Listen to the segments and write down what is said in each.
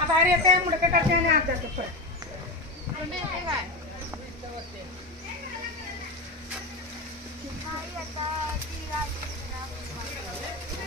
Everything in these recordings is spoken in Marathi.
बाहेर येते मुडकं करते आणि आत जातो परत.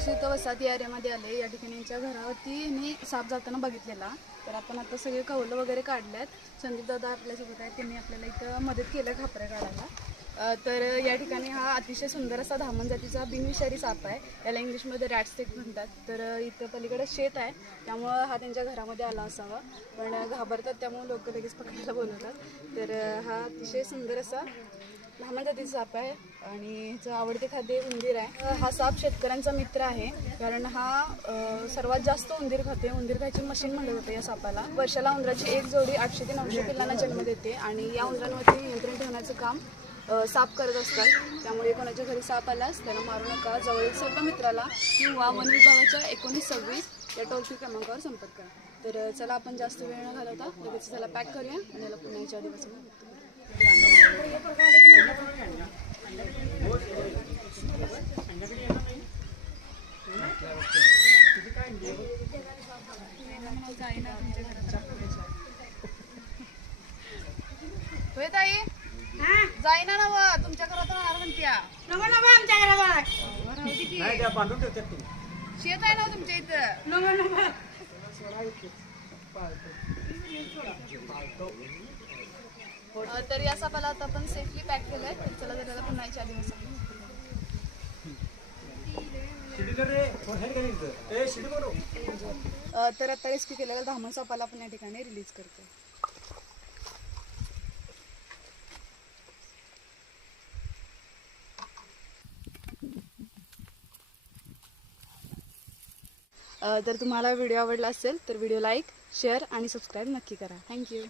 सुरक्षित लक्षित वसाहती एरियामध्ये आले. या ठिकाणी यांच्या घरावरती मी साप जाताना बघितलेला. तर आपण आता सगळे कौलं वगैरे काढल्यात. संदीप दादा आपल्यासोबत आहेत. त्यांनी आपल्याला इथं मदत केलं खापरे काढायला. तर या ठिकाणी हा अतिशय सुंदर असा धामण जातीचा बिनविषारी साप आहे. याला इंग्लिशमध्ये रॅट स्टेक म्हणतात. तर इथं पलीकडे शेत आहे. त्यामुळं हा त्यांच्या घरामध्ये आला असावा. पण घाबरतात त्यामुळे लोक लगेच पकडायला बोलवतात तर हा अतिशय सुंदर असा लहान जातीचा साप आहे आणि ह्याचं आवडते खाद्य उंदीर आहे. हा साप शेतकऱ्यांचा मित्र आहे. कारण हा सर्वात जास्त उंदीर खाते. उंदीर खायची मशीन म्हणलं जातं या सापाला. वर्षाला उंदराची एक जोडी आठशे ते नऊशे पिल्लांना जन्म देते आणि या उंदरांवरती नियंत्रण ठेवण्याचं काम साप करत असतात. त्यामुळे कोणाच्या घरी साप आल्यास त्याला मारू नका. जवळील सर्व मित्राला किंवा वन विभागाच्या एकोणीस सव्वीस या टोल फ्री क्रमांकावर संपर्क करा. तर चला आपण जास्त वेळ न घालवता लगेच त्याला पॅक करूया आणि याला पुण्याच्या दिवसामध्ये होय ताई? जाईना ना व तुमच्या घरात राहणार म्हणत्या. नको नको आमच्या घरात शेत आहे ना तुमच्या इथं? नको नको तर या सापाला आता आपण सेफली पॅक केलंय. तर चला तर त्याला पुन्हा आधी बसवू. तर आता रेस्क्यू केलेला धामण सापाला आपण या ठिकाणी रिलीज करतो जर तर तुम्हाला व्हिडिओ आवडला असेल तर व्हिडिओ लाईक शेअर आणि सबस्क्राईब नक्की करा. Thank you